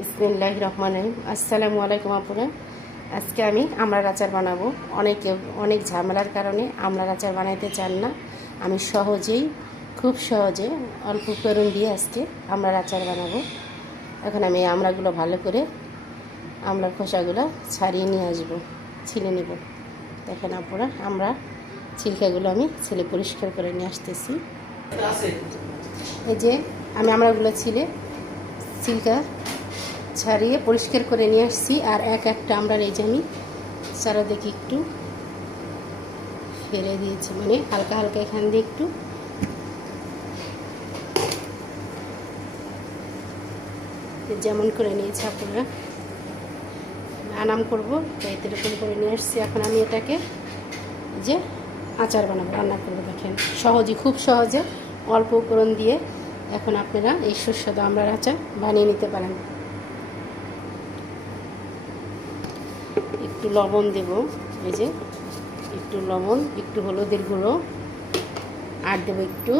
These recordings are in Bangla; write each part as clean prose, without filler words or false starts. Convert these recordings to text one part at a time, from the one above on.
বিসমিল্লাহির রহমানির রহিম। আসসালামু আলাইকুম আপুরা। আজকে আমি আমড়ার আচার বানাবো। অনেক ঝামেলার কারণে আমড়ার আচার বানাইতে চান না। আমি খুব সহজে অল্প উপকরণ দিয়ে আজকে আমড়ার আচার বানাবো। এখন আমি এই আমড়াগুলো ভালো করে আমড়ার খোসাগুলো ছাড়িয়ে নিয়ে আসবো, ছিলে নেব। দেখেন আপুরা, ছিলকাগুলো আমি ছিলে পরিষ্কার করে নিয়ে আসতেছি। এই যে আমি আমড়াগুলো ছিলকা ছাড়িয়ে পরিষ্কার করে নিয়ে আসছি। আর একটা আমড়ার এই যে আমি চারাদিকে একটু ফেলে দিয়েছি, মানে হালকা হালকা এখান দিয়ে একটু যেমন করে নিয়েছি আপনারা আনাম করবো, তাই এরকম করে নিয়ে আসছি। এখন আমি এটাকে যে আচার বানাবো, রান্না করবো। দেখেন খুব সহজে অল্প উপকরণ দিয়ে এখন আপনারা এই সুস্বাদু আমড়ার আচার বানিয়ে নিতে পারেন। একটু লবণ দেব, এই যে একটু লবণ, একটু হলুদের গুঁড়ো, আর দেবো একটু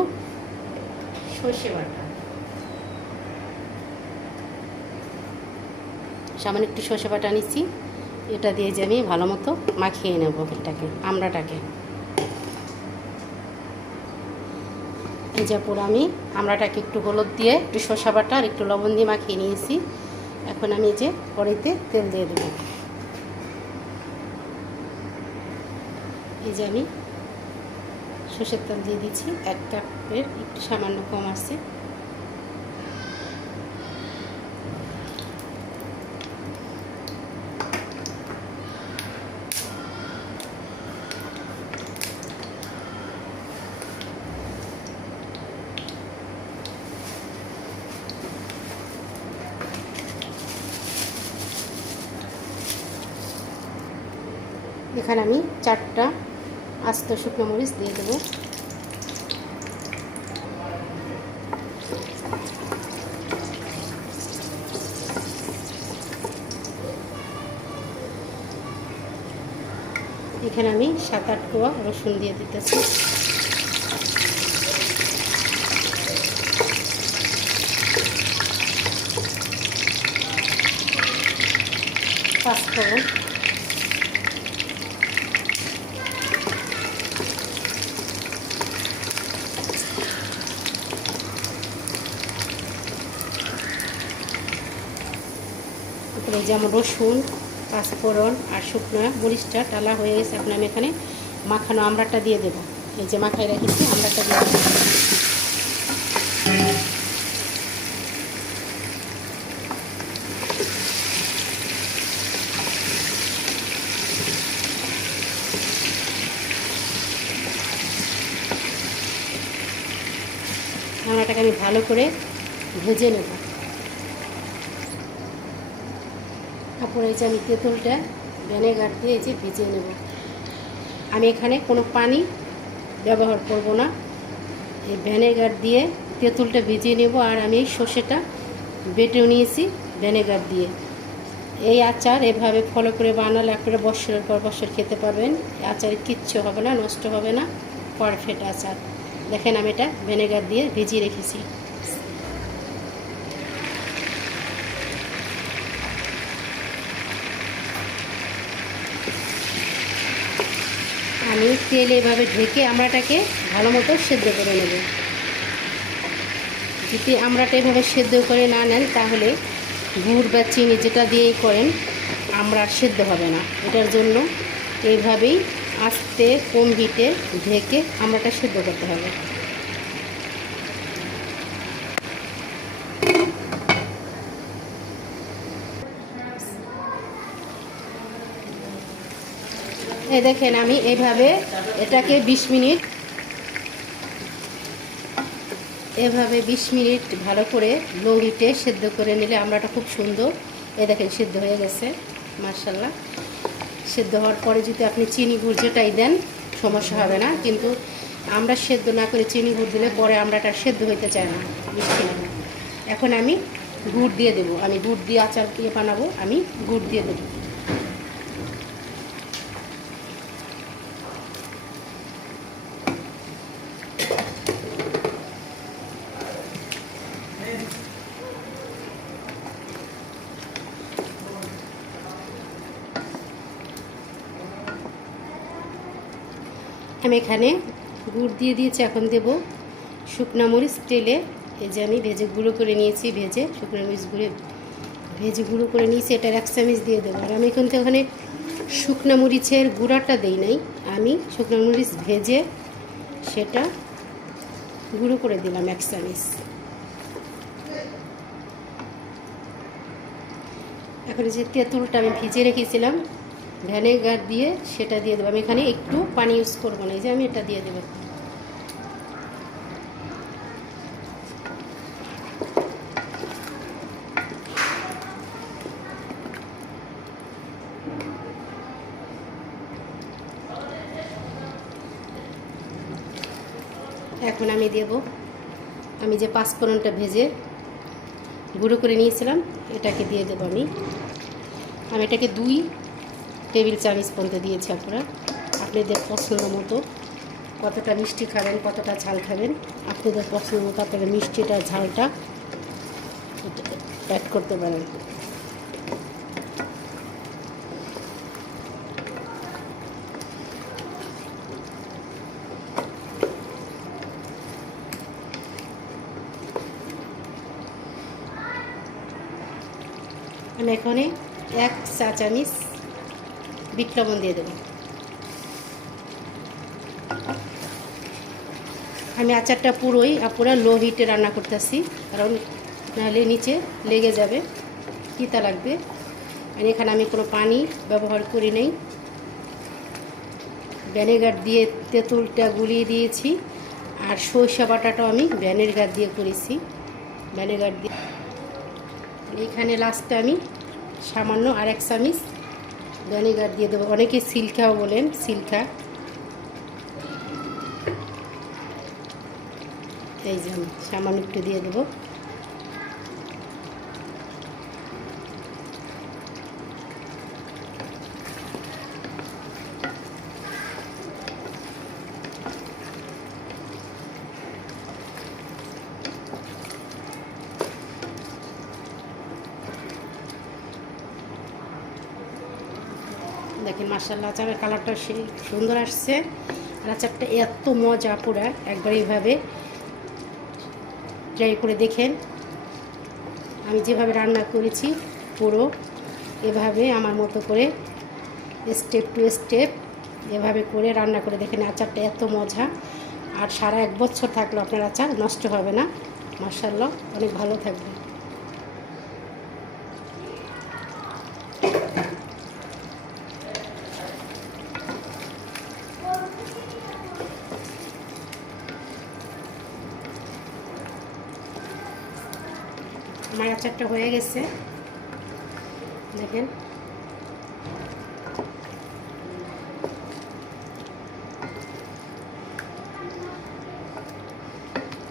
সর্ষে বাটা, সামান্য একটু সর্ষে বাটা নিচ্ছি। এটা দিয়ে যে আমি ভালো মতো মাখিয়ে নেব আমড়াটাকে। এই যে পুরো আমি আমড়াটাকে একটু হলুদ দিয়ে, একটু সর্ষে বাটা আর একটু লবণ দিয়ে মাখিয়ে নিয়েছি। এখন আমি যে কড়াইতে তেল দিয়ে দেবো। এই যে আমি সর্ষের তেল দিয়ে দিচ্ছি, 1 কাপের একটু সামান্য কম আছে। এখানে আমি 4টা আস্ত শুকনো মরিচ দিয়ে দেবো। এখানে আমি 7-8 কোয়া রসুন দিয়ে দিতেছি। পাঁচফোড়ন, যেমন রসুন, পাঁচফোড়ন আর শুকনো মরিচটা টালা হয়ে গেছে। এখন আমি এখানে মাখানো আমড়াটা দিয়ে দেবো। এই যে মাখায় রেখেছি আমড়াটা দিয়ে দেবো। আমড়াটাকে আমি ভালো করে ভেজে নেব। তারপরে এই যে আমি তেঁতুলটা ভিনেগার দিয়ে এই যে ভিজিয়ে নেব। আমি এখানে কোনো পানি ব্যবহার করব না, এই ভিনেগার দিয়ে তেঁতুলটা ভিজিয়ে নেব। আর আমি এই সর্ষেটা বেটেও নিয়েছি ভিনেগার দিয়ে। এই আচার এভাবে ফলো করে বানালে আপনারা বছরের পর বছর খেতে পারবেন। আচারে কিচ্ছু হবে না, নষ্ট হবে না, পারফেক্ট আচার। দেখেন আমি এটা ভিনেগার দিয়ে ভিজিয়ে রেখেছি। আমি তেল এভাবে ঢেকে আমড়াটাকে ভালো মতো সেদ্ধ করে নেব। যদি আমড়াটা এভাবে সেদ্ধ করে না নেন তাহলে গুড় বা চিনি যেটা দিয়েই করেন আমড়া সেদ্ধ হবে না। এটার জন্য এইভাবেই আস্তে কম হিটে ঢেকে আমড়াটা সেদ্ধ করতে হবে। এই দেখেন আমি এইভাবে এটাকে 20 মিনিট ভালো করে লো হিটে সেদ্ধ করে নিলে আমড়াটা খুব সুন্দর। দেখেন সেদ্ধ হয়ে গেছে, মাশাআল্লাহ। সেদ্ধ হওয়ার পরে যদি আপনি চিনি গুড় যেটাই দেন সমস্যা হবে না, কিন্তু আমরা সেদ্ধ না করে চিনি গুড় দিলে পরে আমড়াটা সেদ্ধ হইতে চায় না, মিষ্টি না। এখন আমি গুড় দিয়ে দেবো। আমি গুড় দিয়ে আচার দিয়ে বানাবো, আমি গুড় দিয়ে দেবো। আমি এখানে গুড় দিয়ে দিয়েছি, এখন দেব শুকনো মরিচ তেলে। এই যে আমি ভেজে গুঁড়ো করে নিয়েছি, শুকনো মরিচ ভেজে গুঁড়ো করে নিয়েছি, এটার 1 চামচ দিয়ে দেবো। আর আমি কিন্তু ওখানে শুকনো মরিচের গুঁড়াটা দেই নাই, আমি শুকনো মরিচ ভেজে সেটা গুঁড়ো করে দিলাম 1 চামচ। এখন যে তেঁতুলটা আমি ভিজে রেখেছিলাম ভিনেগার দিয়ে, সেটা দিয়ে দেবো। আমি এখানে একটু পানি ইউজ করবো না, এই যে আমি এটা দিয়ে দেবো। এখন আমি দেব আমি যে 5 ফোড়নটা ভেজে গুঁড়ো করে নিয়েছিলাম, এটাকে দিয়ে দেবো। আমি এটাকে 2 টেবিল চামচ পর্যন্ত দিয়েছি। আপনাদের পছন্দ মতো কতটা মিষ্টি খাবেন, কতটা ঝাল খাবেন, আপনাদের পছন্দ মতো আপনারা মিষ্টিটা ঝালটা অ্যাড করতে পারেন। আমি এখানে 1 চা চামচ বিট লবণ দিয়ে দেব। আমি আচারটা পুরোই লো হিটে রান্না করতেছি, কারণ নাহলে নিচে লেগে যাবে, তিতা লাগবে। আর এখানে আমি কোনো পানি ব্যবহার করি নাই, ভিনেগার দিয়ে তেঁতুলটা গুলিয়ে দিয়েছি। আর সরিষা বাটাটাও আমি ভিনেগার দিয়ে করেছি, ভিনেগার দিয়ে। এখানে লাস্টে আমি সামান্য আর 1 চামচ ভিনেগার দিয়ে দেবো। অনেকে সিল্কাও বলেন, সিল্কা। এই যে আমি সামান্য একটু দিয়ে দেবো। দেখেন মাশাআল্লাহ, আচারের কালারটা সেই সুন্দর আসছে। আর আচারটা এত মজা, পুরা একবার এইভাবে ট্রাই করে দেখেন। আমি যেভাবে রান্না করেছি পুরো এভাবে আমার মতো করে স্টেপ টু স্টেপ এভাবে করে রান্না করে দেখেন। আচারটা এত মজা, আর সারা 1 বছর থাকলেও আপনার আচার নষ্ট হবে না। মাশাআল্লাহ, অনেক ভালো থাকবে। আমার আচারটা হয়ে গেছে, দেখেন।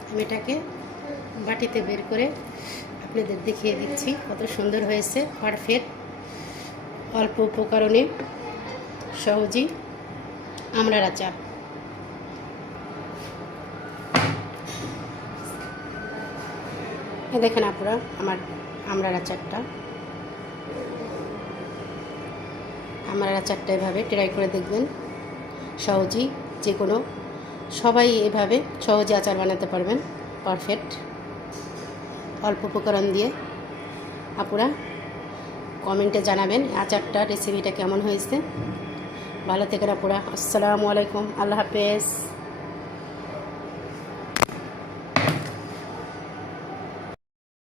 আমি এটাকে বাটিতে বের করে আপনাদের দেখিয়ে দিচ্ছি কত সুন্দর হয়েছে, পারফেক্ট। অল্প উপকরণে সহজেই আমড়ার আচার। দেখেন আপনারা আমার আমড়ার আচারটা এভাবে ট্রাই করে দেখবেন। সহজেই যে কোনো সবাই এভাবে সহজে আচার বানাতে পারবেন, পারফেক্ট অল্প উপকরণ দিয়ে। আপনারা কমেন্টে জানাবেন আচারটা রেসিপিটা কেমন হয়েছে। ভালো থেকেন আপনারা। আসসালামু আলাইকুম, আল্লাহ হাফেজ।